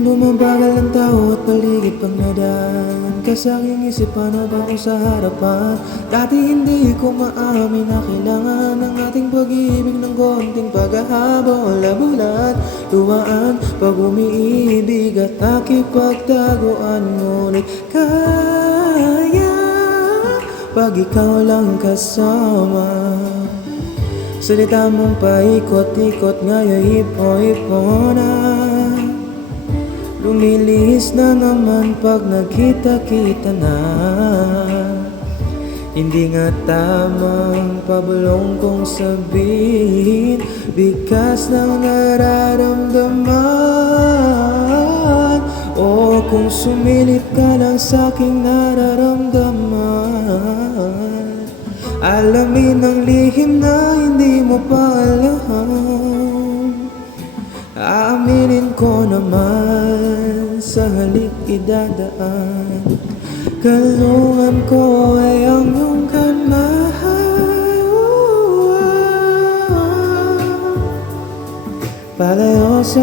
Bumabagal ang tao at paligid pag nadaan ka sa aking isip, paano ba kung sa harapan? Dati hindi ko maamin na kailangan ng ating pag-ibig ng konting paghahabol. Labulat, luwaan, pag umiibig at nakipagtaguan. Ngunit kaya pag ikaw lang kasama. Salita mong paikot-ikot, ngayon ipo-ipo na. Lumilihis na naman pag nagkita-kita na. Hindi nga tamang pabulong kong sabihin, bigkas ng nararamdaman. O kung sumilip ka lang sa'king nararamdaman, alamin ang lihim na hindi mo pa alam. Aaminin ko naman, sa halik idadaan. Kalungan ko ay ang iyong kamahal. Palayo sa